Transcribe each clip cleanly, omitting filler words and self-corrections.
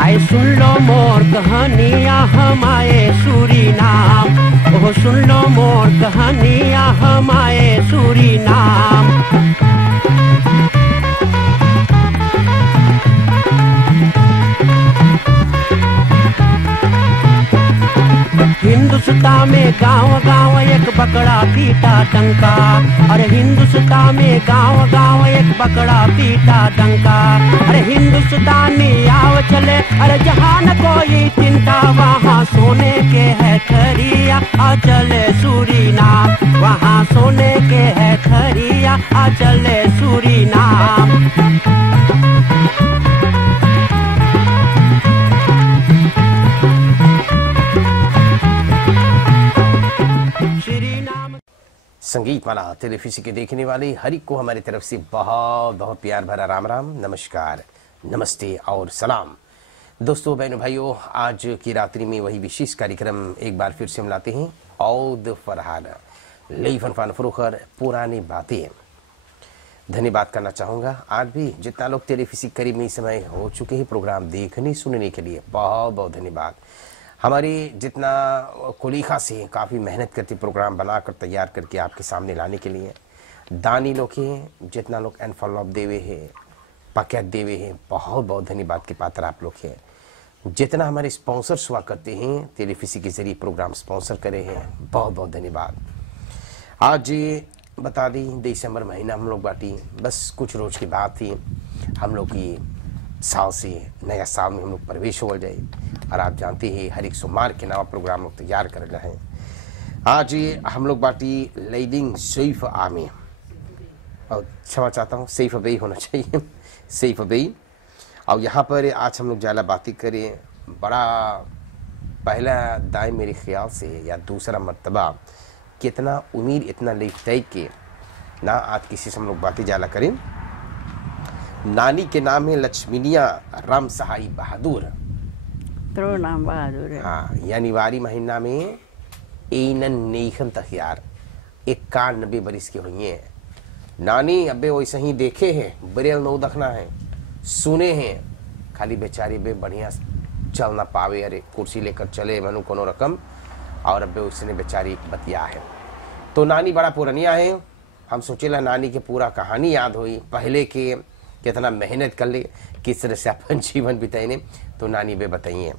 आए सुन लो मोर कहानियाँ हम आए सूरीनाम, ओह सुन लो मोर कहानियाँ हम आए सूरीनाम। हिंदुस्तान में गांव गांव एक बकरा पीटा डंका, अरे हिंदुस्तान में गांव गांव एक बकरा पीटा डंका। अरे हिंदुस्तानी आओ चले, अरे जहाँ न कोई चिंता, वहाँ सोने के है खरिया आ चले सूरीनाम, वहाँ सोने के है खरिया आ चले सूरीनाम। संगीत माला टेलीविजन के देखने वाले हर एक को हमारी तरफ से बहुत बहुत प्यार भरा राम राम, नमस्कार, नमस्ते और सलाम। दोस्तों, बहनों, भाइयों, आज की रात्रि में वही विशेष कार्यक्रम एक बार फिर से हम लाते हैं। औद फरहान लेफन फान फरोखर पुरानी बातें। धन्यवाद करना चाहूँगा आज भी जितना लोग टेलीविजन करीब में इस समय हो चुके हैं प्रोग्राम देखने सुनने के लिए, बहुत बहुत धन्यवाद। हमारी जितना कुलीखा से काफ़ी मेहनत करती प्रोग्राम बनाकर तैयार करके आपके सामने लाने के लिए, दानी लोग हैं जितना लोग एनफॉलोप देवे हैं, पैकेट देवे हैं, बहुत बहुत धन्यवाद के पात्र आप लोग हैं। जितना हमारे स्पॉन्सर्स हुआ करते हैं टेलीविजन के जरिए प्रोग्राम स्पॉन्सर करे हैं, बहुत बहुत धन्यवाद। आज बता दी दिसंबर महीना हम लोग बाटी, बस कुछ रोज की बात थी, हम लोग की साल से नया साल में हम लोग प्रवेश हो जाए। और आप जानते हैं हर एक सोमवार के नवा प्रोग्राम लोग तैयार कर रहे हैं। आज हम लोग बाटी लेडिंग सैफ आमी, और क्षमा चाहता हूँ सैफ बेई होना चाहिए, सैफ बेई। और यहाँ पर आज हम लोग ज़्यादा बातें करें, बड़ा पहला दाएं मेरे ख्याल से या दूसरा मर्तबा कितना उम्मीद इतना ले तय के ना आज किसी से हम लोग बातें ज़्यादा करें। नानी के नाम है लक्ष्मीनिया राम सहाय बहादुर, तो नाम बहादुर है। हाँ, यानी वारी महीना में एनन नेखन तक यार 91 बरिस के हुई है। नानी अबे वैसे ही देखे हैं, बरेल नो दखना है, सुने हैं, खाली बेचारी बे बढ़िया चल ना पावे, अरे कुर्सी लेकर चले मनु कोनो रकम, और अबे उसने बेचारी बतिया है। तो नानी बड़ा पुरानिया है, हम सोचेला नानी के पूरा कहानी याद हुई, पहले के कितना मेहनत कर ले, किस तरह से अपन जीवन बिताने, तो नानी बे बताइए।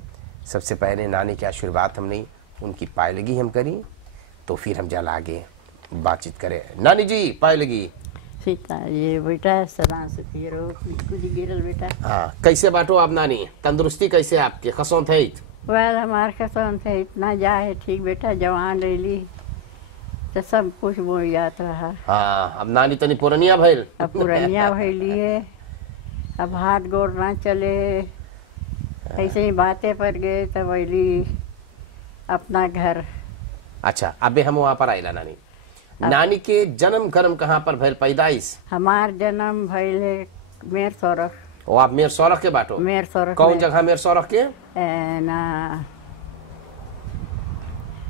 सबसे पहले नानी के आशीर्वाद हमने उनकी पायलगी हम करी, तो फिर हम जल आगे बातचीत करें। नानी जी पायलगी सीता ये बेटा सदा सुखी रहो, कुछ गिरल बेटा। हाँ, कैसे बाटो आप नानी, तंदुरुस्ती कैसे आपके खसों थे? वह हमारे खसों थे इतना जाए ठीक बेटा, जवान रही तो सब कुछ बोल जात रहा। हाँ, अब नानी तनी पुरनिया भइल, अब पुरनिया भइली है, अब हाथ गोड़ ना चले, ऐसे ही बातें पर गए तब अली अपना घर। अच्छा, अबे हम वहाँ पर आइला नानी। नानी के जन्म कर्म कहाँ पर भइल, पैदाइश? हमार जन्म भइल है मेर सौरख। ओ, आप मेर सौरख के बाटो? मेर सौरख। कौन जगह मेर सौरख के? ना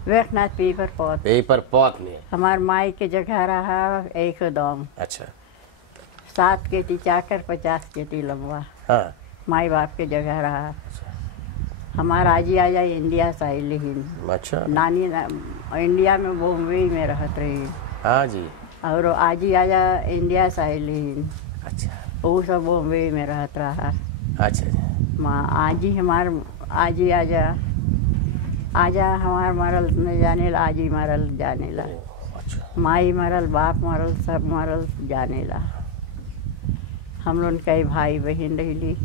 वेखनाथ पेपर पौध, पेपर पौध में हमार माई के जगह रहा एक दम। अच्छा, 7 केटी चाकर 50 केटी लंबा। हाँ, माई बाप के जगह रहा। हमार आजी आजा इंडिया से आई, लेकिन अच्छा, नानी इंडिया में बॉम्बे में रहत रही। हाँ जी, और आजी आजा इंडिया से आई, लेकिन अच्छा, वो सब बॉम्बे में रहत रहा। अच्छा, माँ आजी हमार आजी आजा आजा हमार मरल न जाने ला, आजी मरल जाने ला, अच्छा, माई मरल, बाप मरल, सब मरल जाने ला। हम लोग कई भाई बहन रही,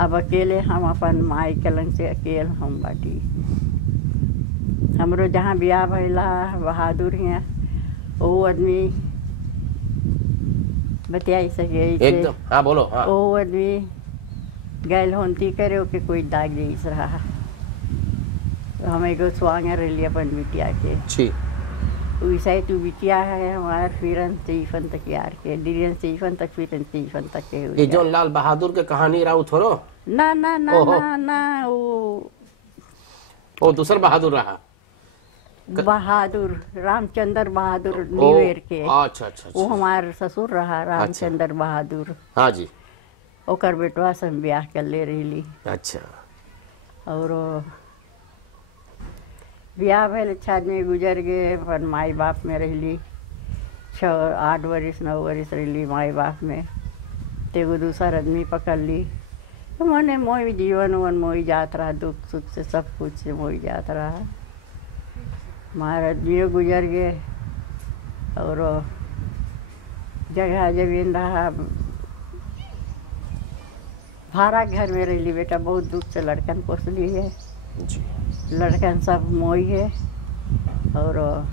अब अकेले हम अपन माई कलंग से अकेले हम बाटी। हमरो जहाँ ब्याह भैला बहादुर है, वो आदमी बतियाई सके एकदम, हाँ बोलो, हाँ, वो आदमी गैल होती करे ओके कोई दाग नहीं रहा। हम एगो स्वांग रही अपन बिटिया के, जी, वैसे तू बिटिया है हमारे फिरन स्टीफन तक यार के, डिरियन स्टीफन तक, फिरन स्टीफन तक के। ये जो लाल बहादुर के कहानी राउ थोरो? ना ना ना ना ना, वो दूसर बहादुर रहा। बहादुर रामचंद्र बहादुर न्यूयर के। अच्छा अच्छा वो अच्छा। हमार ससुर रहा रामचंद्र बहादुर। हाँ जी। ओकर बेटवा से हम ब्याह कर ले रही। अच्छा। और ब्याह भले 6 आदमी गुजर गए, अपन माई बाप में रहली 6-8 वर्ष 9 वर्ष रहली माई बाप में। तेगो दूसरा आदमी पकड़ ली तो मने मोई जीवन वन मोई जात रहा, दुख सुख से सब कुछ से मोई जात रहा। हमारा आदमियों गुजर गए और जगह जमीन रहा, भाड़ा घर में रहली बेटा। बहुत दुख से लड़कन पोसली है जी। लड़कन सब मोई है। और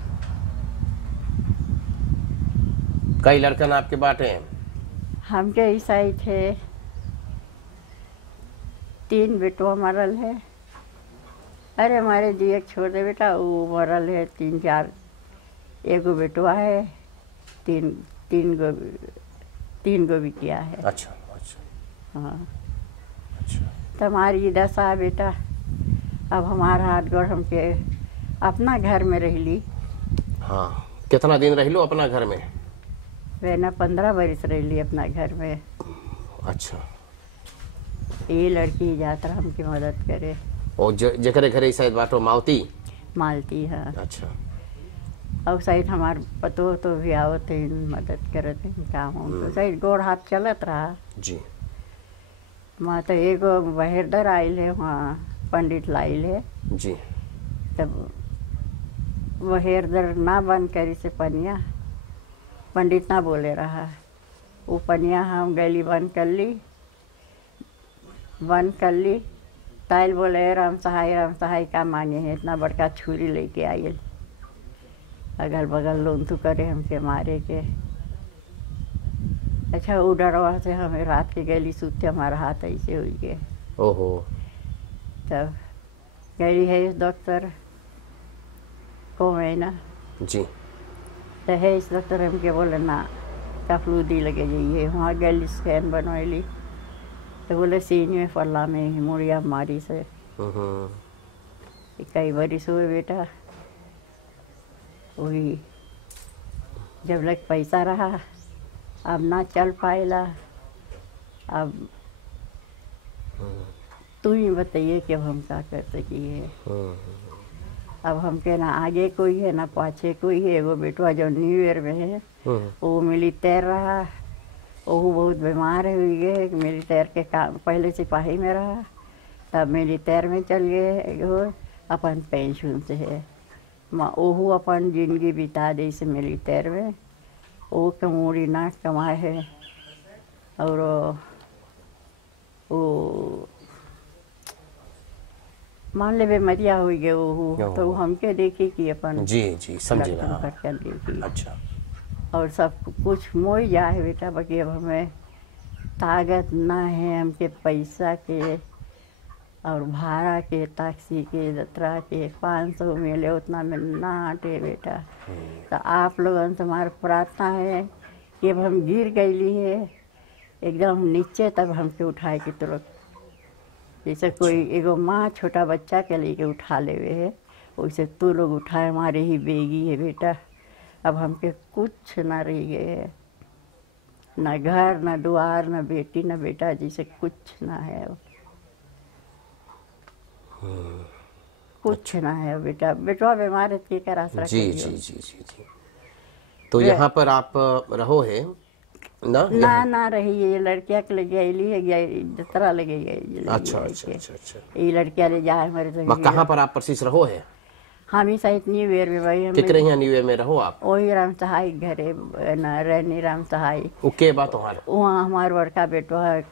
कई लड़कन आपके बाटे हैं? हमके ईसाई थे, 3 बेटवा मरल है। अरे हमारे जी एक छोटे बेटा वो मरल है, 3-4 एगो बेटवा है, 3 गो बिटिया है। अच्छा अच्छा हाँ। अच्छा। तो हमारी दशा बेटा, अब हमारा हाथ गोड़ हमके अपना घर में रहली। हाँ, कितना दिन रह लो अपना घर में? वे ना 15 बरस रहली अपना घर में। अच्छा। ये लड़की यात्रा हमकी मदद करे। और जकरे घरे शायद बाटो मावती मालती है। अच्छा। और शायद हमार पतो तो भी आवत है, मदद करत है काम उम। तो शायद गोड़ हाथ चलत रहा जी। वहाँ तो एगो बहेरदर आयल है, वहाँ पंडित लाइल है। जी। तब बहेरदर ना बंद करी से पनिया, पंडित ना बोले रहा। वो पनिया हम गली बंद कर ली। ताइल बोले राम सहाय का मांगे है, इतना बड़का छुरी लेके आयल। अगल बगल लोन तो करे हमके मारे के। अच्छा वो डरवा से हमें रात के गली सूते, हमारा हाथ ऐसे हुई गए। ओहो। तब गली है इस डॉक्टर को महीना जी। तो है इस डॉक्टर हमके बोले ना कफलूदी लगे जाइए। वहाँ गली स्कैन बनवाली तो बोले सीने में फल्ला में मुड़िया मारी से। कई बरिस हुए बेटा, वही जब लग पैसा रहा अब ना चल पाएला। अब तू ही बताइए कि अब हम क्या कर सकिए। अब हमके ना आगे कोई है ना पाछे कोई है। एगो बेटवा जो न्यू ईयर में है वो मिली तैर रहा, वो बहुत बीमार हुई गए। मिली तैर के काम पहले सिपाही में रहा, तब मिली तैर में चल गए। वो अपन पेंशन से है, ओहू अपन जिंदगी बिता दी से मिली तैर में। वो कमोड़ी ना कमाए है। और वो मान ले बेमरिया हो गए वो, तो हमके देखी कि अपन जी जी समझे ना। कर देखी। अच्छा। और सब कुछ मोई जाए बेटा, बाकी अब हमें ताकत ना है हमके पैसा के और भाड़ा के, टैक्सी के, यात्रा के 500 मिले उतना में ना आटे बेटा। तो आप लोगों से हमारी प्रार्थना है कि अब हम गिर गईली है एकदम नीचे, तब हमके उठाए के तुरंत। जैसे कोई एगो माँ छोटा बच्चा के लेके उठा लेवे है, वैसे तू लोग उठाए। हमारे ही बेगी है बेटा, अब हमके कुछ ना रह गए है, न घर न द्वार न बेटी न बेटा, जैसे कुछ ना है। कुछ ना है बेटा। बेटवा बीमार है के कर आसरा जी जी जी जी जी। तो यहाँ पर आप रहो है ना? ना रही ये लड़किया के ले गई है, जतरा लगे गई। अच्छा अच्छा अच्छा अच्छा। ये लड़किया ले जाए हमारे संग। कहाँ पर आप परसिस रहो है? हम ही सहित न्यू ईयर में भाई। कितने यहाँ न्यू ईयर में रहो आप? वही राम सहाय घरे न रहनी राम सहाय। के बात तुम्हारा? वहाँ हमारे बड़का बेटवा है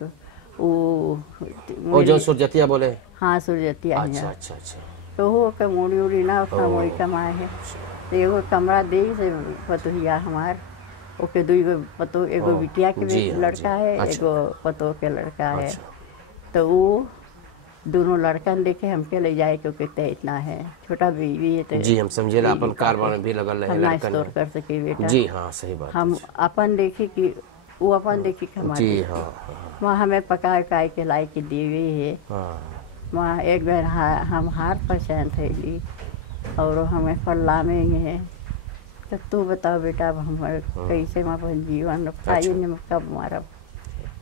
वो जो सुरजतिया बोले। हाँ सुरजतिया। अच्छा अच्छा अच्छा। तो वो के मुड़ी उड़ी ना उसका वही कमाए है। तो एगो कमरा दे से पतोहिया हमार, ओके 2 पतो, एगो बिटिया के लड़का है, एगो पतो के लड़का है। तो वो दोनों लड़कन देखे हमके ले जाए क्योंकि तय इतना है, छोटा बीवी है। तो जी हम समझे अपन कारबार में भी लगल रहे लड़कन स्टोर कर सके बेटा। जी हाँ सही बात। हम अपन देखी कि वो अपन देखी कि हमारे जी हाँ। वहाँ हमें पका उकाई के लाई के देवे है। वहाँ एक बार हम हार पहचान थैली और हमें फलामेंगे। तो तू बताओ बेटा, अब हम कैसे हम अपन जीवन खाई ने कब मारब।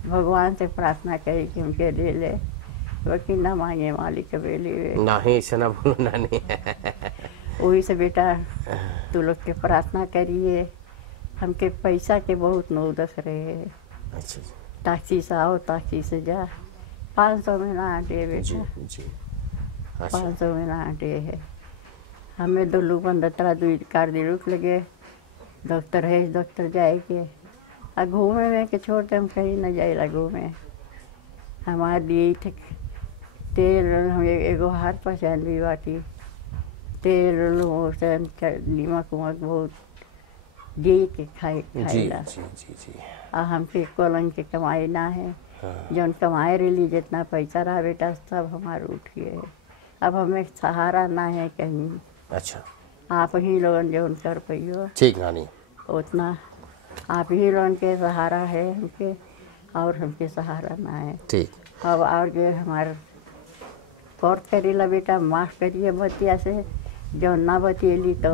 भगवान से प्रार्थना करी कि उनके ले ले, बाकी ना मांगे मालिक बेली। नहीं ऐसा ना बोलो नानी। वही से बेटा तू लोग के प्रार्थना करिए। हमके पैसा के बहुत नौदस रहे। अच्छा टैक्सी से आओ, टैक्सी से जा। 500 में ना आटे जी बेटा, जी। अच्छा 500 में ना आटे है। हमें दो लूपन दतरा 2 कार दिन रुक लगे। डॉक्टर है, डॉक्टर जाए के आ घूमे में के छोड़ते हम कहीं न जाए घूमे। हमारे दिए थे तेल, हम एगो हार पहचान भी बाटी तेल नीमक उमक बहुत दिए के खाए जी खाएला। जी जी जी। आ हमके कोलन के कमाई ना है। हाँ। जौन कमाए रही जितना पैसा रहा बेटा सब हमारे उठिए। अब हमें सहारा ना है कहीं। अच्छा आप ही लोगन जौन कर पाइयो ठीक नानी। उतना आप ही लोगन के सहारा है हमके, और हमके सहारा ना है। ठीक अब और जो हमारे कोर्ट करेला बेटा, माफ़ करिए बतिया से जौन ना बतियली तो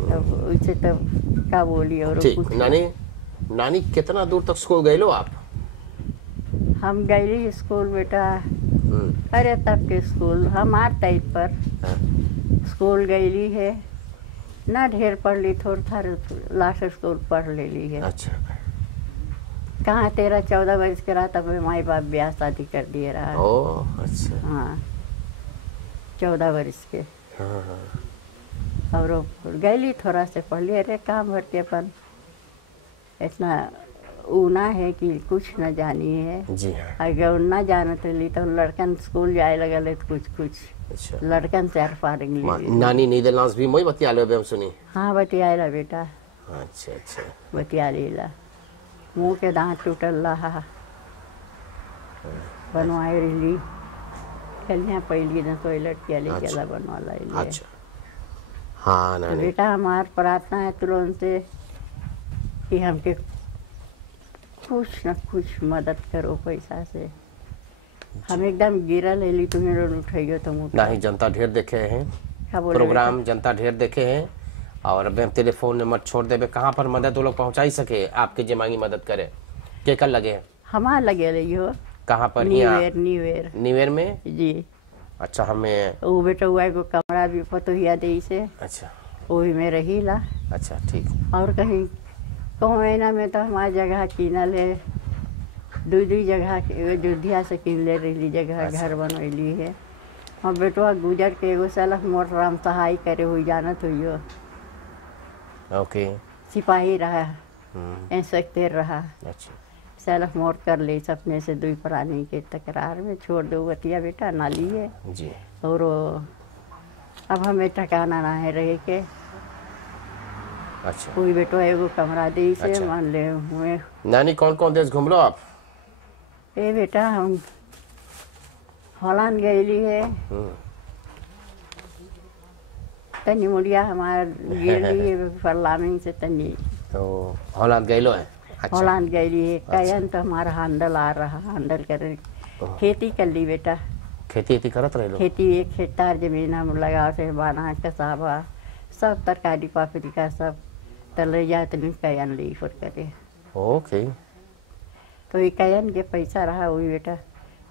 उससे तब का बोली। और ठीक कुछ नानी। नानी कितना दूर तक स्कूल गए लो आप? हम गईली स्कूल बेटा, अरे तब के स्कूल हमार टाइप पर हाँ। स्कूल गईली है ना। ढेर पढ़ ली, थोड़ा था लास्ट स्कूल पढ़ लेली है। अच्छा कहाँ 13-14 वर्ष के रहा तब माई बाप ब्याह शादी कर दिए रहा। ओ अच्छा। हाँ 14 वर्ष के। हाँ हाँ और गईली थोड़ा से पढ़ ली। अरे काम भर के अपन इतना ऊना है कि कुछ न जानी है। जी हाँ। अगर ना जानत रही तो लड़कन स्कूल जाए लगल तो कुछ अच्छा लड़कन से फारिंग ली। नानी नीदरलैंड्स भी मोई बतिया लो हम सुनी। हाँ बतियाला बेटा, अच्छा अच्छा बतिया लीला। मुँह के दांत टूटल रहा, बनवाए रही कलियाँ पहली न टॉयलेट के लिए अच्छा। बनवा लाई। अच्छा हाँ नानी। बेटा हमार प्रार्थना है तुरंत से कि हमके कुछ न कुछ मदद करो पैसा से। हम एकदम गिरा ले ली, तुम्हें रोड उठाइयो तो नहीं जनता ढेर देखे हैं क्या बोले प्रोग्राम, जनता ढेर देखे हैं। और अब हम टेलीफोन नंबर छोड़ देवे, कहाँ पर मदद वो लोग पहुँचाई सके आपके जे मांगी मदद करे के कर लगे? हमार लगे रही हो कहाँ पर? न्यूवेयर न्यूवेयर में। जी। अच्छा हमें वो बेटा हुआ एगो कमरा भी पतोहिया दे से, अच्छा वही में रही ला। अच्छा ठीक। और कहीं महीना में तो हमारी जगह कीनल है, 2 जगह अयोध्या से किन ले रही जगह। अच्छा। घर बनवैली है। और बेटवा गुजर के एगो सलख मोर राम सहाय करे हुई जानत हुई। ओके। सिपाही रहा, इंस्पेक्टर रहा। अच्छा सलख मोर कर ले सपने से 2 प्राणी के तकरार में छोड़ दो बतिया बेटा नाली है। जी। और अब हमें ठिकाना ना है रहे के। अच्छा कोई बेटो एगो कमरा दी से अच्छा। मान ले हुए। नानी कौन कौन देश घूम लो आप? ए बेटा हम हॉलैंड गईली है, तनी मुड़िया हमार गेली है फरलामिंग से तनी। तो हॉलैंड गए लो है? अच्छा हॉलैंड गईली है। कयन तो हमारा हैंडल आ रहा, हैंडल करे खेती कर ली बेटा। खेती वेती करत रहे लो? खेती 1 हेक्टेयर जमीन हम लगा से बाना कसाबा सब तरकारी पापड़ी सब तले जात नहीं कयन ली फिर करे। ओके। तो ये कयन के पैसा रहा वही बेटा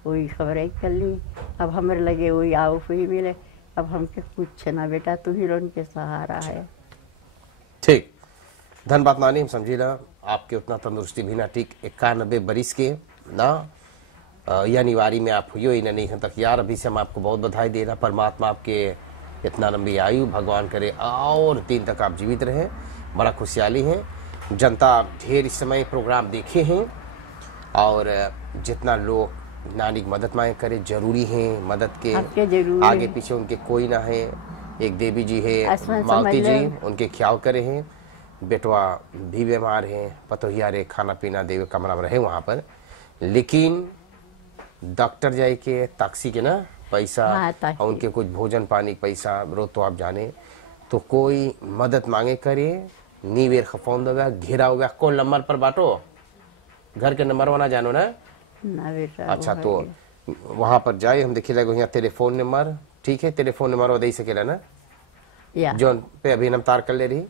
वही खबर कर ली। अब हमारे लगे वही आओ फिर मिले। अब हमके कुछ ना बेटा, तू ही लोन के सहारा है। ठीक धन्यवाद नानी, हम समझी ना आपके उतना तंदुरुस्ती भी ना ठीक। 91 बरिस के ना यानीवारी में आप हुई ही नहीं तक यार। अभी से हम आपको बहुत बधाई दे रहा। परमात्मा आपके इतना लंबी आयु भगवान करे और 3 तक आप जीवित रहें। बड़ा खुशहाली है। जनता ढेर इस समय प्रोग्राम देखे हैं और जितना लोग नानी की मदद मांगे करे जरूरी है। मदद के आगे पीछे उनके कोई ना है। एक देवी जी है मालती जी, उनके ख्याल करे हैं। बेटवा भी बीमार है, पतोहिया रे खाना पीना देवे कमरा में रहे वहाँ पर। लेकिन डॉक्टर जाए के टैक्सी के ना पैसा और उनके कुछ भोजन पानी पैसा रोज तो आप जाने तो कोई मदद मांगे करे नीवेर खफौन दो घेरा हो गया। कौन नंबर पर बांटो? घर के नंबर वाला जानो ना? बेटा अच्छा तो वहाँ पर जाए हम देखिए लगे यहाँ टेलीफोन नंबर ठीक है, टेलीफोन नंबर दे सकेला ना या जोन पे अभी हम तार कर ले रही।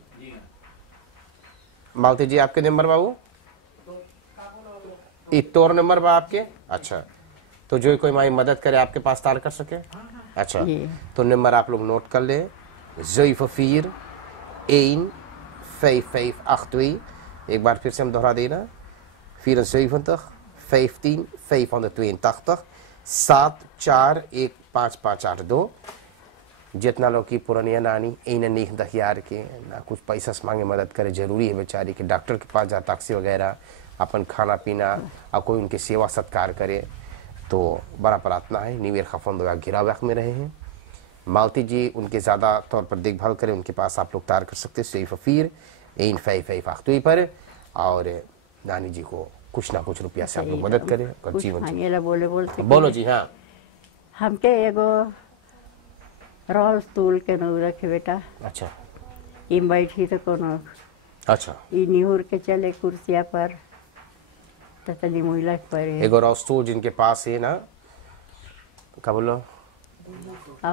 मालती जी आपके नंबर बाबू तोर नंबर बा आपके? अच्छा, तो जो कोई माई मदद करे आपके पास तार कर सके। अच्छा, तो नंबर आप लोग नोट कर ले 74-1-558। एक बार फिर से हम दोहरा देना 74-15-582 7415582। जितना लोग की पुरानिया नानी इन नीक दहियार के ना कुछ पैसा से मांगे मदद करे, जरूरी है बेचारी के डॉक्टर के पास जा, टैक्सी वगैरह अपन खाना पीना और कोई उनके सेवा सत्कार करे, तो बड़ा प्रार्थना है न्यू ईयर खफन घिरा वक्त में रहे हैं। मालती जी उनके ज़्यादा तौर पर देखभाल करें, उनके पास आप लोग तार कर सकते हैं 74-1-558 पर, और नानी जी को कुछ ना कुछ रुपया से आप लोग मदद करें और जीवन बोलो जी। हाँ, हमके एगो रोल स्टूल के नौ रखे बेटा। अच्छा, इम बैठी तो कोनो अच्छा, ई निहुर के चले कुर्सिया पर तो तनी मुइला पर एगो रोल स्टूल जिनके पास है ना, क्या बोलो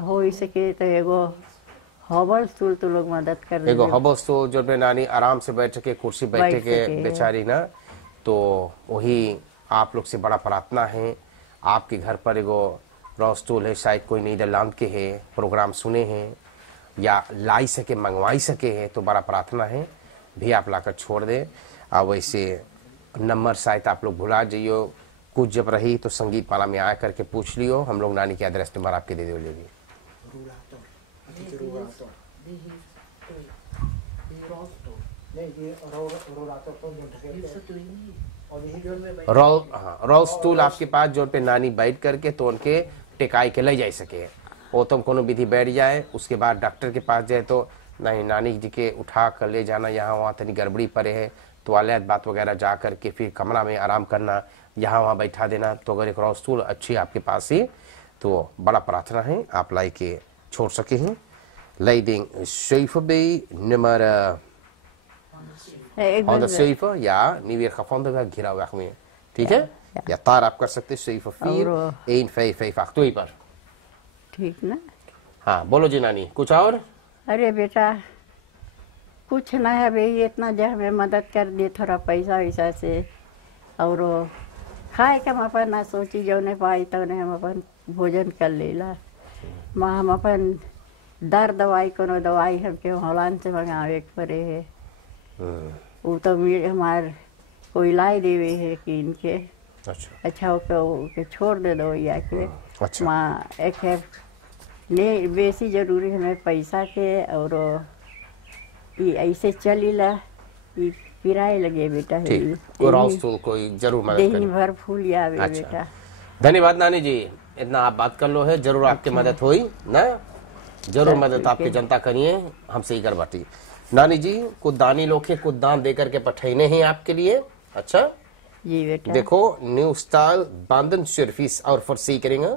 हो सके तो एगो हॉबल स्टूल तो लोग मदद कर दे। एगो हॉबल स्टूल जो पे नानी आराम से बैठ के कुर्सी बैठे के बेचारी ना, तो वही आप लोग से बड़ा प्रार्थना है। आपके घर पर एगो रोल स्टूल है, शायद कोई नीदरलैंड के है, प्रोग्राम सुने हैं या लाई सके मंगवाई सके है, तो बड़ा प्रार्थना है भी आप लाकर छोड़ दे। और वैसे नंबर शायद आप लोग भुला जाइयो, कुछ जब रही तो संगीत माला में आया करके पूछ लियो, हम लोग नानी के एड्रेस नंबर आपके दे दे लेगी। रोल स्टूल आपके पास जो पे नानी बैठ करके तो उनके टिकाई के ले जा सके, वो तुम कोनो विधि बैठ जाए, उसके बाद डॉक्टर के पास जाए तो नहीं नानी जी के उठा कर ले जाना, यहाँ वहाँ तनी गड़बड़ी पड़े है तो टॉयलेट बात वगैरह जा करके फिर कमरा में आराम करना, यहाँ वहाँ बैठा देना। तो अगर एक रोल स्टूल अच्छी आपके पास है तो बड़ा प्रार्थना है आप लाई के छोड़ सके हैं। Leiding 7B nummer 107 ja, niet weer gevonden घिरा weg में, ठीक है? या तार आप कर सकते 74-1-558 पर, ठीक ना? हाँ बोलो जी नानी, कुछ और? अरे बेटा कुछ ना है भाई, इतना जो हमें मदद कर दे थोड़ा पैसा वैसा से, और खाए के हम अपन ना सोची जो ने पाई तो ने हम अपन भोजन कर लेला। माँ हम अपन दर दवाई कोनो दवाई हमके हॉलैंड से मंगावे पड़े है, वो तो हमार कोई लाई देवे है कि इनके अच्छा ओके छोड़ दे दो या के। अच्छा। माँ एक है ने बेसी जरूरी हमें पैसा के, और ये ऐसे चलीला ये किराए लगे बेटा। कोई जरूर मदद दिन भर फूल आवे बेटा। धन्यवाद नानी जी, इतना आप बात कर लो है, जरूर आपकी मदद हुई ना, जरूर मदद आपकी जनता करिए हमसे ही कर बाटी। नानी जी कुछ दानी लोग कुछ दान दे करके पठाने हैं आपके लिए। अच्छा जी बेटा, देखो न्यू स्टाइल बांधन सर्विस और फरसी करेंगे,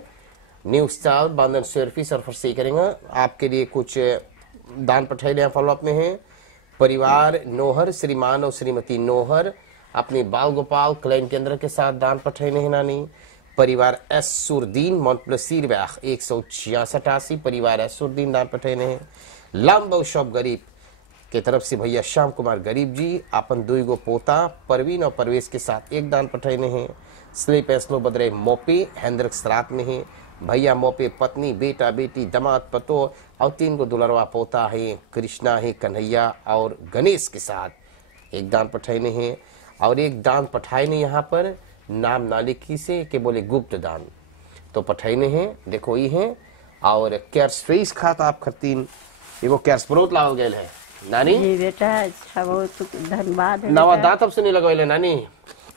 न्यू स्टाइल बांधन सर्विस और फरसी करेंगे आपके लिए कुछ दान पठाने फॉलोअप में है। परिवार नोहर, श्रीमान और श्रीमती नोहर अपने बाल गोपाल क्लेम केंद्र के साथ दान पठाने हैं नानी। परिवार एस सुरदीन मोंटप्लेसिर 166 परिवार एस सुरदीन दान पठाने हैं। लाम्बो शॉप गरीब के तरफ से भैया श्याम कुमार गरीब जी अपन 2 गो पोता परवीन और परवेश के साथ एक दान पठाने हैं। स्लीप एस्लो बदरे मोपे हैंद्रक सरात में है, भैया मोपे पत्नी बेटा बेटी दमाद पतो और 3 गो दुलरवा पोता है, कृष्णा है, कन्हैया और गणेश के साथ एक दान पठाने हैं। और एक दान पठाने यहाँ पर नाम ना लिखी से के बोले गुप्त दान तो पठाने हैं, देखो ये है। और कैर्स फेस खाता आप खतीन एगो कैर्स प्रोत लाओ गए है नानी जी बेटा। अच्छा बहुत धन्यवाद नवा दांत अब से नहीं लगवाइले नानी।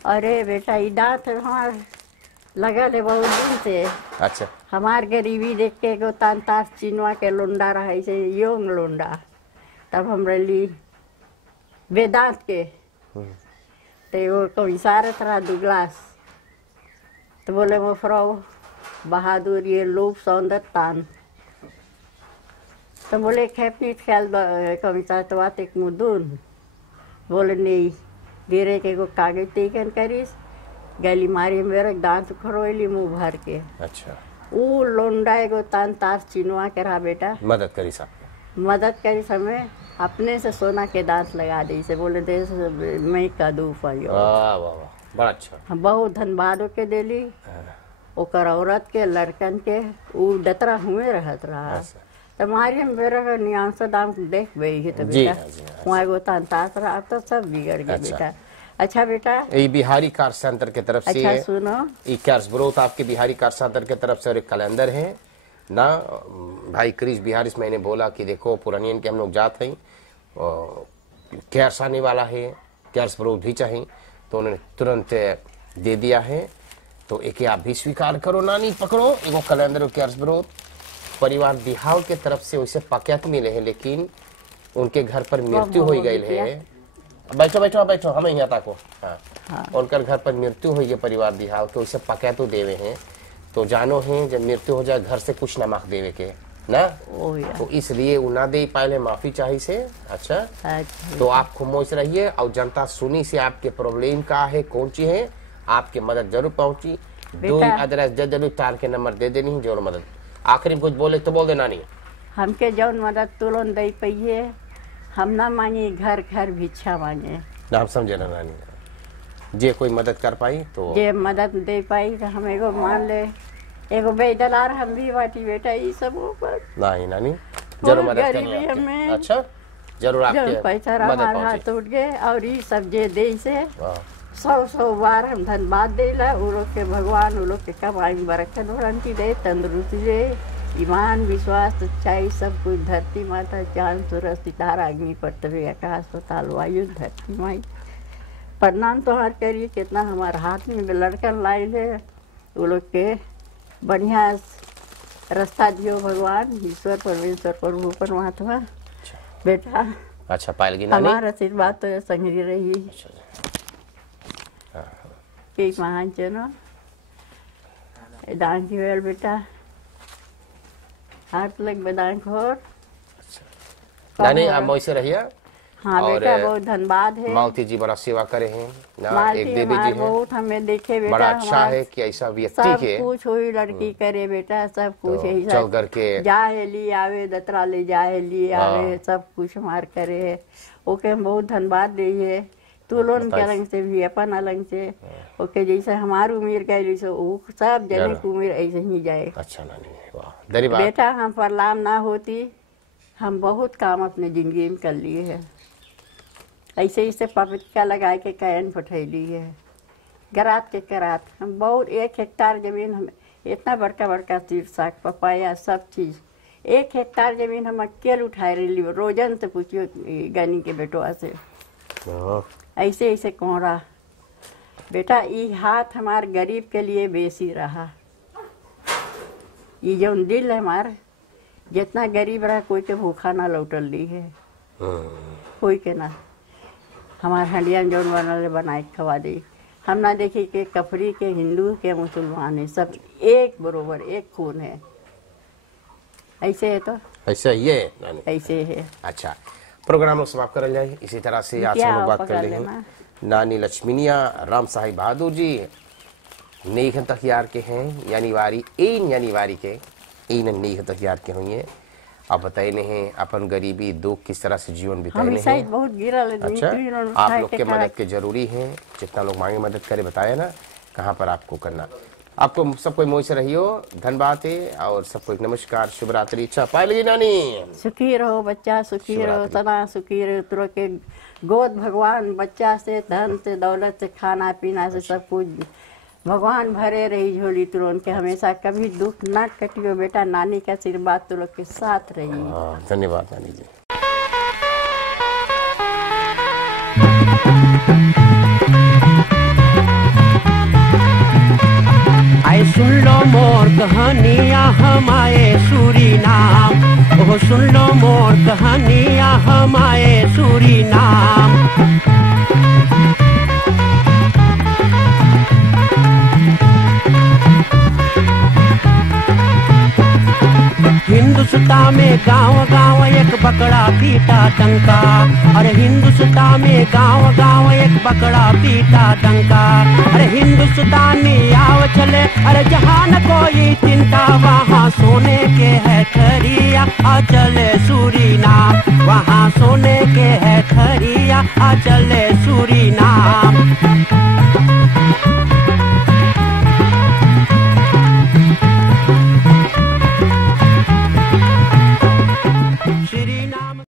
अरे बेटा ये दांत हमार लगा ले बहुत दिन से। अच्छा, हमार गरीबी देख के एगो तांतार चिनवा के लोंडा रहा से योंग लोंडा, तब हम रही वेदांत के ते वो कोई सारे तरह दुगलास तो बोले वो फ्राउ बहादुर ये लोभ सौंदर्य तान तो बोले खेपनी ख्याल कविता तो बात एक मुदून बोले नहीं गिरे के को कागज टेकन करीस गली मारी मेरे दांत खरोली मुंह भर के। अच्छा, वो लोंडा एगो तान तार चिनवा के रहा बेटा, मदद करी साहब। मदद करी समय अपने से सोना के दांत लगा दी से बोले दे मैं का दू पाइयो। वाह वाह वाह, बड़ा अच्छा। हम बहुत धन्यवाद के देली ओकर औरत के लड़कन के उ डतरा हुए रहत रहा। तुम्हारी हम बेरा नियांसा दाम देख गई है तो बेटा वहाँ एगो तान तार रहा, अब तो सब बिगड़ गए बेटा। अच्छा बेटा ये बिहारी कार्य सेंटर की तरफ से अच्छा है। सुनो ये कैश ब्रोथ आपके बिहारी कार्य सेंटर की तरफ से और एक कैलेंडर है ना। भाई क्रिश बिहारी से मैंने बोला कि देखो पुरानियन के हम लोग जाते हैं, कैश आने वाला है, कैश ब्रोथ भी चाहिए, तो उन्होंने तुरंत दे दिया है। तो एक आप भी स्वीकार करो नानी, पकड़ो एगो कैलेंडर कैश ब्रोथ। परिवार बिहार के तरफ से वैसे पकैत मिले हैं, लेकिन उनके घर पर मृत्यु हो गई है। बैठो बैठो बैठो, हमें यहाँ ताको। हाँ उनकर घर पर मृत्यु हुई है परिवार बिहार के, उसे पकै तो देवे हैं। तो जानो है जब मृत्यु हो जाए घर से कुछ नमक देवे के ना, तो इसलिए वो ना दे पाए, माफी चाहिए से। अच्छा तो आप खुमोश रहिए और जनता सुनी से आपके प्रॉब्लम का है, कौन सी है, आपके मदद जरूर पहुंची। दो एड्रेस दे देनी, तार के नंबर दे देनी जो मदद। आखिरी में कुछ बोले तो बोल देना नहीं। हमके जौन मदद तुरंत दे पाइए, हम ना मांगे घर घर भिक्षा मांगे ना, हम समझे ना नानी। जे कोई मदद कर पाई तो जे मदद दे पाई तो हम एगो मान ले, एगो बेदलार हम भी बाटी बेटा, ये सब ऊपर नहीं नानी जरूर मदद गरीबी हमें। अच्छा जरूर आपके पैसा हमारे हाथ उठ गए और ये सब जे दे से 100 बार हम धन्यवाद देला। वो लोग के भगवान वो लोग के कमाई बरकत वारंटी दे, तंदुरुस्ती दे, ईमान विश्वास सच्चाई सब कुछ। धरती माता चांद सूरज सितारा अग्नि पृथ्वी आकाश पाताल वायु धरती माई प्रणाम तोहार करिए। कितना हमारे हाथ में लड़कन लाइल है, वो लोग के बढ़िया रास्ता दियो भगवान, ईश्वर परमेश्वर प्रभु परमात्मा बेटा। अच्छा पायल की नानी हमारा आशीर्वाद तो संगरी रही एक महान चनो दान की वेल बेटा, हाथ लग बेदान खोर। नानी आप वैसे रहिए। हाँ बेटा बहुत धन्यवाद है, मालती जी बड़ा सेवा करे हैं ना, एक देवी जी बहुत हमें देखे बेटा, बड़ा अच्छा है कि ऐसा व्यक्ति सब के कुछ हुई लड़की करे बेटा, सब कुछ यही चल करके जाए ली आवे, दतरा ले जाए ली आवे, सब कुछ हमार करे। ओके हम बहुत धन्यवाद दिए। तू लोन के अलग से भी अपन अलग से ओके, जैसे हमारी उम्र गई सब जने की उम्र ऐसे ही जाए। अच्छा नानी वाह बेटा हम परलाम ना होती, हम बहुत काम अपने जिंदगी में कर लिए है। ऐसे ऐसे पपीता लगा के कैन फटैली है, गरात के करात हम बहुत 1 हेक्टार जमीन, हम इतना बड़का बड़का तीर साग पपाया सब चीज 1 हेक्टार जमीन हम अकेले उठाए रही। रोजन से पूछियो गनी के बेटवा से, ऐसे ऐसे कोहरा बेटा। ये हाथ हमार गरीब के लिए बेसी रहा, ये जो दिल है हमार, जितना गरीब रहा कोई के भूखा ना लौटल ली है, कोई के ना। हमार हंडिया जौन बनल बनाए खवा दी, हम ना देखी के कफरी के हिंदू के मुसलमान है, सब एक बरोबर एक खून है। ऐसे है तो ऐसा ही है नानी, ऐसे है। अच्छा प्रोग्राम को समाप्त कर जाए इसी तरह से। आज हम बात कर रहे हैं नानी लक्ष्मीनिया राम साहिब बहादुर जी नेक तक यार के हैं, यानी वारी के नेक तक यार के हुई है। आप बताए हैं अपन गरीबी दुख किस तरह से जीवन बिताए हैं। बहुत गिरा ले। अच्छा आप लोग के मदद के जरूरी है, जितना लोग मांगे मदद करे बताया ना कहाँ पर आपको करना। आपको सब कोई मोह से रहियो, धन्यवाद है और सबको एक नमस्कार, शुभ रात्रि। अच्छा पायलगी नानी सुखी रहो बच्चा, सुखी रहो सदा सुखी रहो। तुरो के गोद भगवान बच्चा से धन से दौलत से खाना पीना से सब कुछ भगवान भरे रही झोली तुरंत के, हमेशा कभी दुख ना कटियो बेटा। नानी का आशीर्वाद तुम लोग के साथ रही। धन्यवाद नानी जी। आए सुन लो मोर कहानियाँ हमारे सूरीनाम, ओह सुन लो मोर कहानियाँ हमारे सूरीनाम। हिंदुस्तान में गाँव गाँव एक बकरा पीटा डंका। अरे हिंदुस्तान में गांव गांव एक बकरा पीटा डंका। अरे हिंदुस्तानी आओ चले, अरे जहाँ न कोई चिंता, वहाँ सोने के है खरिया आ चले सूरीनाम, वहाँ सोने के है खरिया आ चले सूरीनाम।